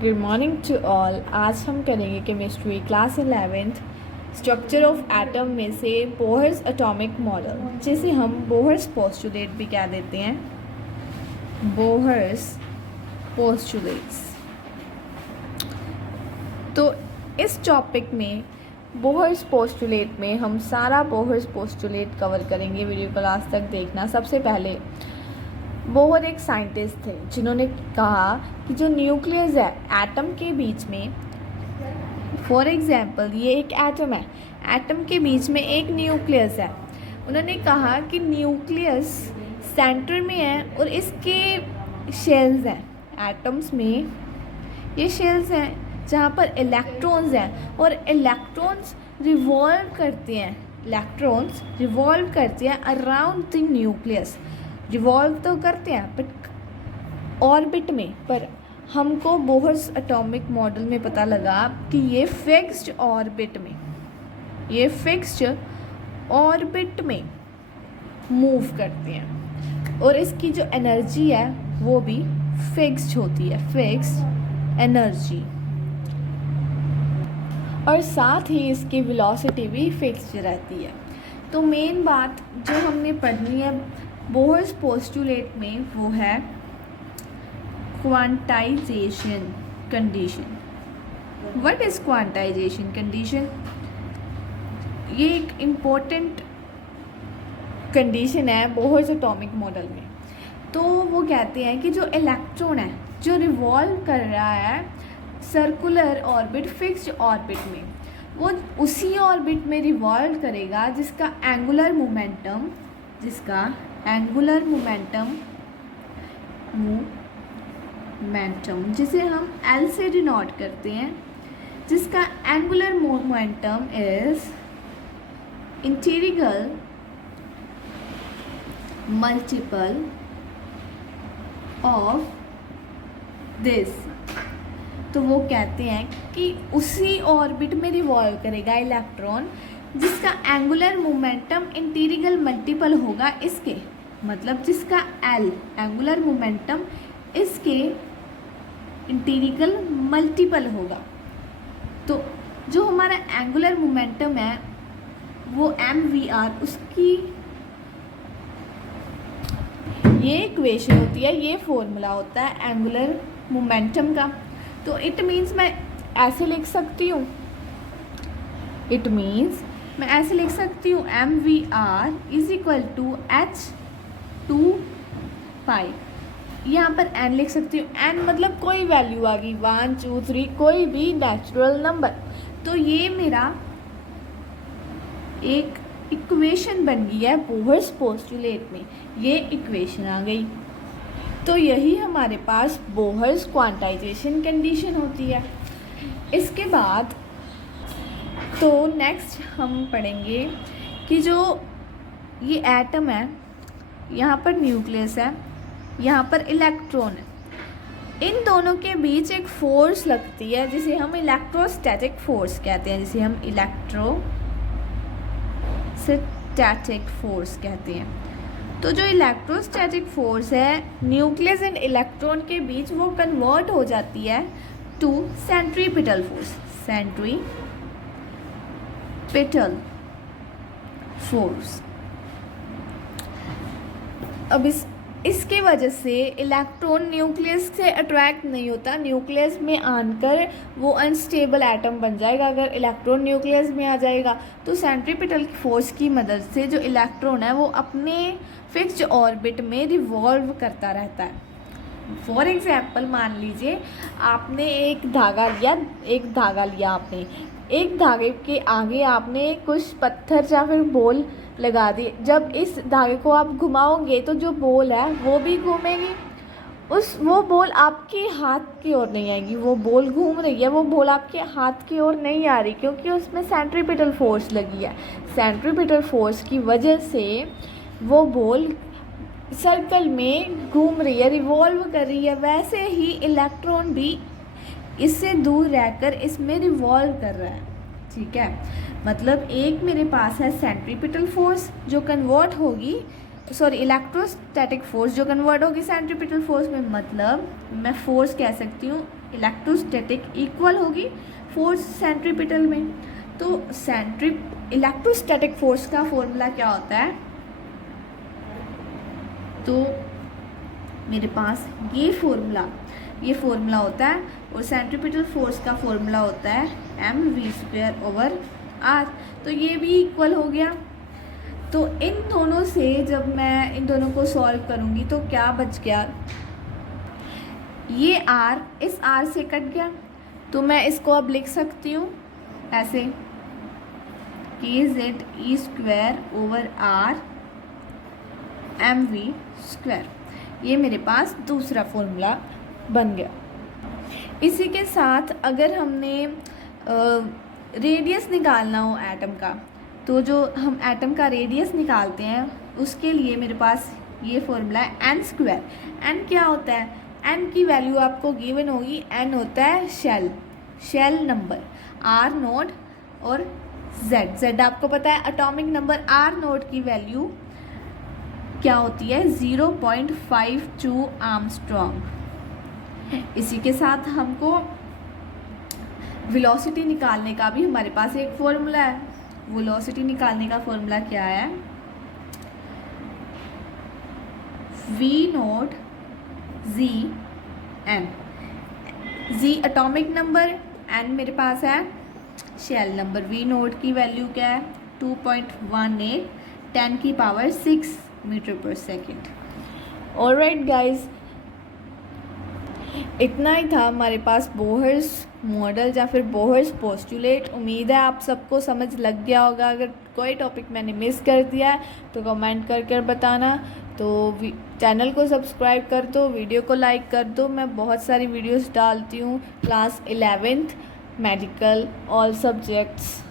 Good morning to all. आज हम करेंगे chemistry class 11th structure of atom में से बोहर्स एटॉमिक मॉडल, जिसे हम बोहर्स पोस्टुलेट भी कह देते हैं। Bohr's postulates. तो इस टॉपिक में बोहर्स पोस्टुलेट में हम सारा बोहर्स पोस्टुलेट कवर करेंगे। वीडियो को लास्ट तक देखना। सबसे पहले बोहर एक साइंटिस्ट थे जिन्होंने कहा कि जो न्यूक्लियस है एटम के बीच में, फॉर एग्जांपल ये एक एटम है, एटम के बीच में एक न्यूक्लियस है। उन्होंने कहा कि न्यूक्लियस सेंटर में है और इसके शेल्स हैं। एटम्स में ये शेल्स हैं जहाँ पर इलेक्ट्रॉन्स हैं और इलेक्ट्रॉन्स रिवॉल्व करते हैं। इलेक्ट्रॉन्स रिवॉल्व करते हैं अराउंड द न्यूक्लियस। रिवॉल्व तो करते हैं बट ऑर्बिट में। पर हमको बोहर्स एटॉमिक मॉडल में पता लगा कि ये फिक्स्ड ऑर्बिट में मूव करते हैं और इसकी जो एनर्जी है वो भी फिक्स्ड होती है, फिक्स्ड एनर्जी, और साथ ही इसकी वेलोसिटी भी फिक्स्ड रहती है। तो मेन बात जो हमने पढ़नी है बोहर्स पोस्टुलेट में वो है quantization condition. What is quantization condition? ये एक इम्पोर्टेंट कंडीशन है बोहर्स एटॉमिक मॉडल में। तो वो कहते हैं कि जो इलेक्ट्रॉन है जो रिवॉल्व कर रहा है सर्कुलर ऑर्बिट, फिक्स्ड ऑर्बिट में, वो उसी ऑर्बिट में रिवॉल्व करेगा जिसका एंगुलर मोमेंटम जिसे हम L से डिनोट करते हैं, जिसका angular momentum is integral multiple of this. तो वो कहते हैं कि उसी ऑर्बिट में रिवॉल्व करेगा इलेक्ट्रॉन जिसका एंगुलर मोमेंटम इंटीग्रल मल्टीपल होगा इसके, मतलब जिसका L एंगुलर मोमेंटम इसके इंटीग्रल मल्टीपल होगा। तो जो हमारा एंगुलर मोमेंटम है वो mvr, उसकी ये इक्वेशन होती है, ये फॉर्मूला होता है एंगुलर मोमेंटम का। तो इट मीन्स मैं ऐसे लिख सकती हूँ, mvr is equal to h/2π। यहाँ पर n लिख सकती हूँ, n मतलब कोई वैल्यू आ गई, 1 2 3 कोई भी नेचुरल नंबर। तो ये मेरा एक इक्वेशन बन गई है बोहर्स पोस्टुलेट में, ये इक्वेशन आ गई। तो यही हमारे पास बोहर्स क्वांटाइजेशन कंडीशन होती है। इसके बाद तो नेक्स्ट हम पढ़ेंगे कि जो ये एटम है, यहाँ पर न्यूक्लियस है, यहाँ पर इलेक्ट्रॉन है, इन दोनों के बीच एक फोर्स लगती है जिसे हम इलेक्ट्रोस्टैटिक फोर्स कहते हैं, तो जो इलेक्ट्रोस्टैटिक फोर्स है न्यूक्लियस एंड इलेक्ट्रॉन के बीच, वो कन्वर्ट हो जाती है टू सेंट्रीपिटल फोर्स। अब इसके वजह से इलेक्ट्रॉन न्यूक्लियस से अट्रैक्ट नहीं होता, न्यूक्लियस में आकर वो अनस्टेबल एटम बन जाएगा। अगर इलेक्ट्रॉन न्यूक्लियस में आ जाएगा तो सेंट्रीपिटल फोर्स की मदद से जो इलेक्ट्रॉन है वो अपने फिक्स्ड ऑर्बिट में रिवॉल्व करता रहता है। फॉर एग्जाम्पल मान लीजिए आपने एक धागा लिया, आपने एक धागे के आगे आपने कुछ पत्थर या फिर बॉल लगा दी। जब इस धागे को आप घुमाओगे तो जो बॉल है वो भी घूमेगी, वो बॉल आपके हाथ की ओर नहीं आएगी। वो बॉल घूम रही है, वो बॉल आपके हाथ की ओर नहीं आ रही, क्योंकि उसमें सेंट्रीपिटल फोर्स लगी है। सेंट्रीपिटल फोर्स की वजह से वो बॉल सर्कल में घूम रही है, रिवॉल्व कर रही है। वैसे ही इलेक्ट्रॉन भी इससे दूर रहकर इसमें रिवॉल्व कर रहा है। ठीक है, मतलब एक मेरे पास है सेंट्रीपिटल फोर्स जो कन्वर्ट होगी, इलेक्ट्रोस्टैटिक फोर्स जो कन्वर्ट होगी सेंट्रीपिटल फोर्स में। मतलब मैं फोर्स कह सकती हूँ इलेक्ट्रोस्टैटिक इक्वल होगी फोर्स सेंट्रीपिटल में। तो इलेक्ट्रोस्टैटिक फोर्स का फॉर्मूला क्या होता है, तो मेरे पास ये फॉर्मूला होता है, और सेंट्रीपिटल फोर्स का फॉर्मूला होता है mv²/r। तो ये भी इक्वल हो गया। तो इन दोनों से जब मैं इन दोनों को सॉल्व करूँगी तो क्या बच गया, ये r इस r से कट गया, तो मैं इसको अब लिख सकती हूँ ऐसे kZe²/r mv²। ये मेरे पास दूसरा फॉर्मूला बन गया। इसी के साथ अगर हमने रेडियस निकालना हो एटम का, तो जो हम एटम का रेडियस निकालते हैं उसके लिए मेरे पास ये फॉर्मूला है n²। n क्या होता है, n की वैल्यू आपको गिवन होगी, n होता है शेल नंबर, r नोट और z आपको पता है एटॉमिक नंबर। r नोट की वैल्यू क्या होती है 0.52 आर्मस्ट्रॉन्ग। इसी के साथ हमको वेलोसिटी निकालने का भी हमारे पास एक फॉर्मूला है। वेलोसिटी निकालने का फॉर्मूला क्या है, v0 z n, z atomic number, n मेरे पास है शेल नंबर। v0 की वैल्यू क्या है 2.18 10⁶ मीटर/सेकेंड। ऑलराइट गाइज, इतना ही था हमारे पास बोहर्स मॉडल या फिर बोहर्स पोस्टुलेट। उम्मीद है आप सबको समझ लग गया होगा। अगर कोई टॉपिक मैंने मिस कर दिया है तो कमेंट करके बताना। तो चैनल को सब्सक्राइब कर दो, वीडियो को लाइक कर दो। मैं बहुत सारी वीडियोस डालती हूँ class 11th medical all subjects.